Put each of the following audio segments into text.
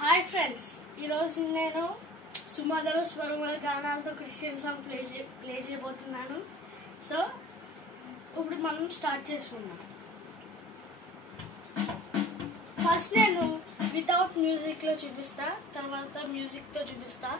Hi friends, ఈరోజు నేను సుమధుర స్వరముల గానాలతో క్రిస్టియన్ సాంగ్ ప్లే చేయబోతున్నాను. సో ఇప్పుడు మనం స్టార్ట్ చేసుకుందాం. ఫస్ట్ నేను వితౌట్ మ్యూజిక్ లో చూపిస్తా, తర్వాత మ్యూజిక్ తో చూపిస్తా.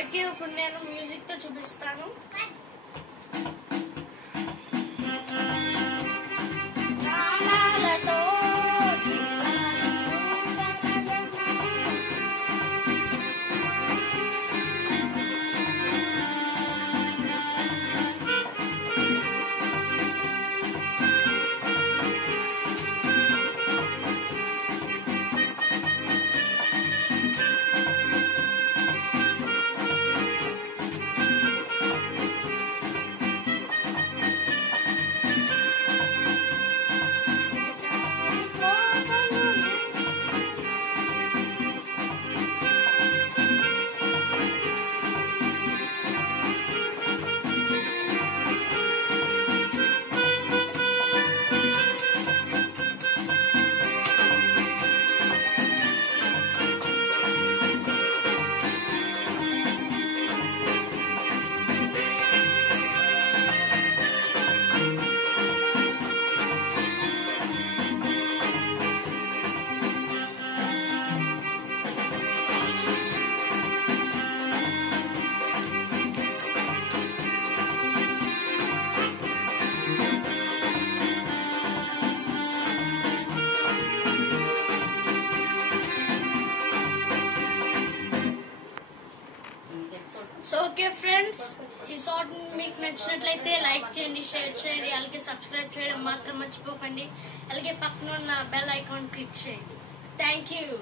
ఓకే, ఇప్పుడు నేను మ్యూజిక్ తో చూపిస్తాను. సో ఓకే ఫ్రెండ్స్, ఈ షార్ట్ మీకు నచ్చినట్లయితే లైక్ చేయండి, షేర్ చేయండి, అలాగే సబ్స్క్రైబ్ చేయడం మాత్రం మర్చిపోకండి. అలాగే పక్కన ఉన్న బెల్ ఐకాన్ క్లిక్ చేయండి. Thank you.